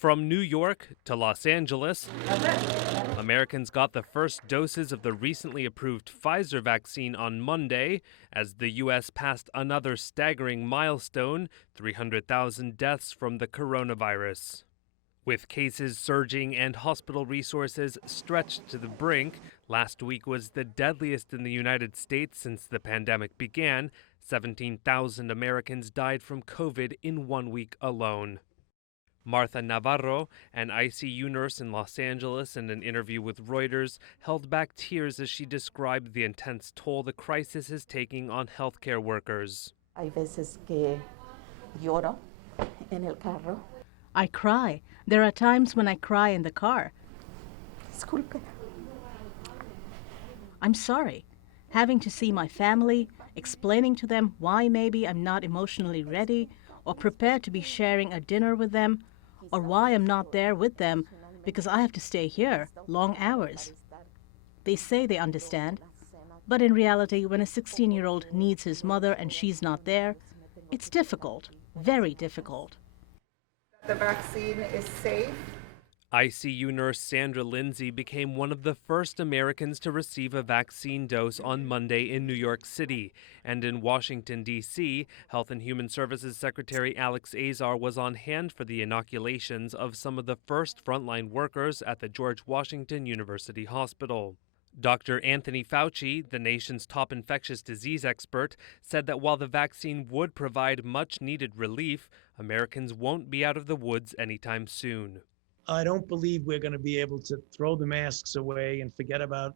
From New York to Los Angeles, Americans got the first doses of the recently approved Pfizer vaccine on Monday as the U.S. passed another staggering milestone: 300,000 deaths from the coronavirus. With cases surging and hospital resources stretched to the brink, last week was the deadliest in the United States since the pandemic began. 17,000 Americans died from COVID in 1 week alone. Martha Navarro, an ICU nurse in Los Angeles, in an interview with Reuters, held back tears as she described the intense toll the crisis is taking on healthcare workers. Hay veces que lloro en el carro. I cry. There are times when I cry in the car. Disculpe. I'm sorry. Having to see my family, explaining to them why maybe I'm not emotionally ready or prepared to be sharing a dinner with them, or why I'm not there with them because I have to stay here long hours. They say they understand, but in reality, when a 16-year-old needs his mother and she's not there, it's difficult, very difficult. The vaccine is safe. ICU nurse Sandra Lindsay became one of the first Americans to receive a vaccine dose on Monday in New York City. And in Washington, D.C., Health and Human Services Secretary Alex Azar was on hand for the inoculations of some of the first frontline workers at the George Washington University Hospital. Dr. Anthony Fauci, the nation's top infectious disease expert, said that while the vaccine would provide much-needed relief, Americans won't be out of the woods anytime soon. I don't believe we're going to be able to throw the masks away and forget about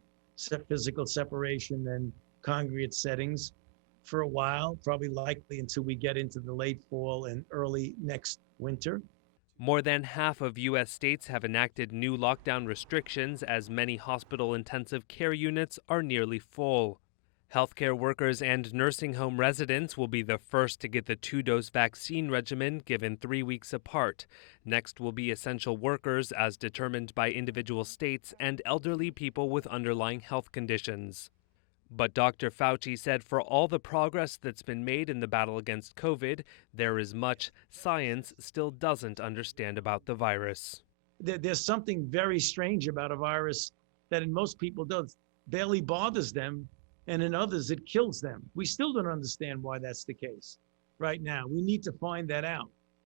physical separation and congregate settings for a while, probably likely until we get into the late fall and early next winter. More than half of U.S. states have enacted new lockdown restrictions as many hospital intensive care units are nearly full. Healthcare workers and nursing home residents will be the first to get the 2-dose vaccine regimen given 3 weeks apart. Next will be essential workers as determined by individual states and elderly people with underlying health conditions. But Dr. Fauci said for all the progress that's been made in the battle against COVID, there is much science still doesn't understand about the virus. There's something very strange about a virus that in most people does barely bothers them, and in others it kills them. We still don't understand why that's the case right now. We need to find that out.